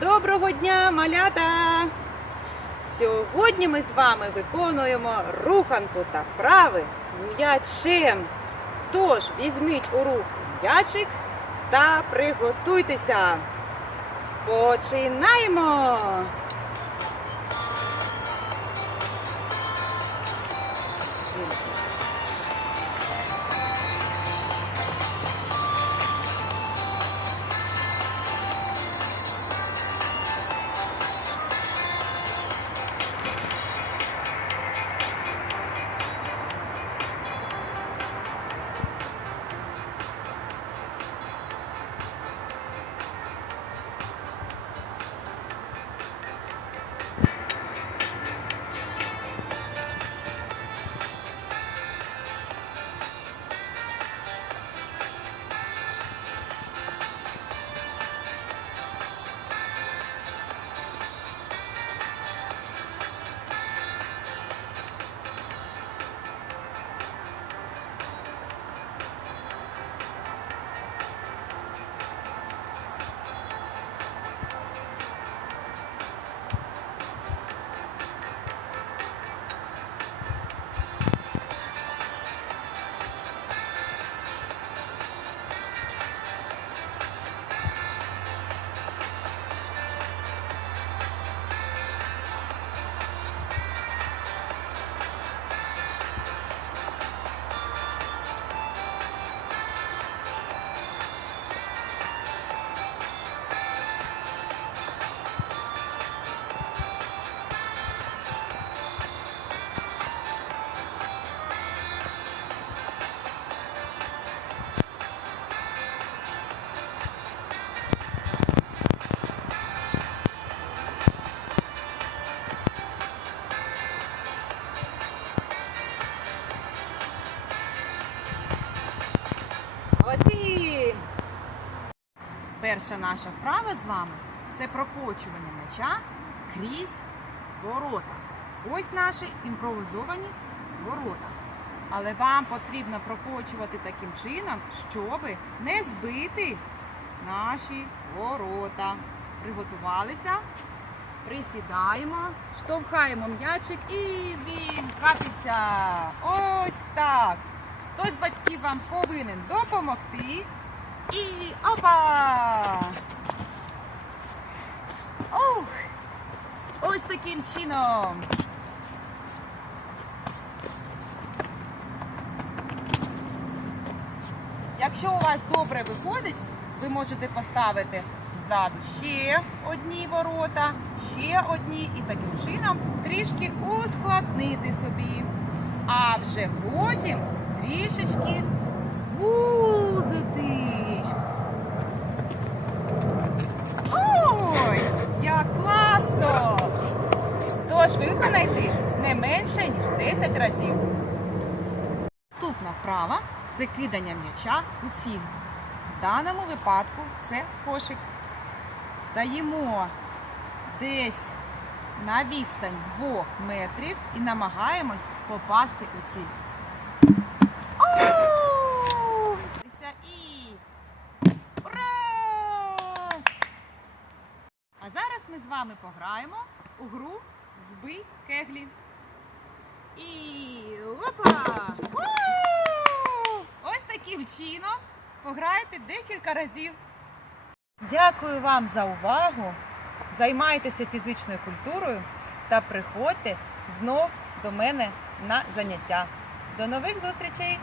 Доброго дня, малята! Сьогодні ми з вами виконуємо руханку та вправи з м'ячем. Тож візьміть у руку м'ячик та приготуйтеся. Починаємо! Молодці! Перша наша вправа з вами це прокочування м'яча крізь ворота. Ось наші імпровізовані ворота. Але вам потрібно прокочувати таким чином, щоб не збити наші ворота. Приготувалися, присідаємо, штовхаємо м'ячик і він катиться. Ось так. Хтось з батьків вам повинен допомогти. І опа! Ух! Ось таким чином. Якщо у вас добре виходить, ви можете поставити ззаду ще одні ворота, ще одні і таким чином трішки ускладнити собі. А вже потім трішечки звузити. Ой, як класно! Тож виконайте не менше, ніж 10 разів. Наступна вправа це кидання м'яча у ціль. В даному випадку це кошик. Стаємо десь на відстань 2 метрів і намагаємось попасти у ціль. І ура! А зараз ми з вами пограємо у гру Збий кеглі. І опа! Ось таким чином пограєте декілька разів. Дякую вам за увагу. Займайтеся фізичною культурою та приходьте знов до мене на заняття. До нових зустрічей!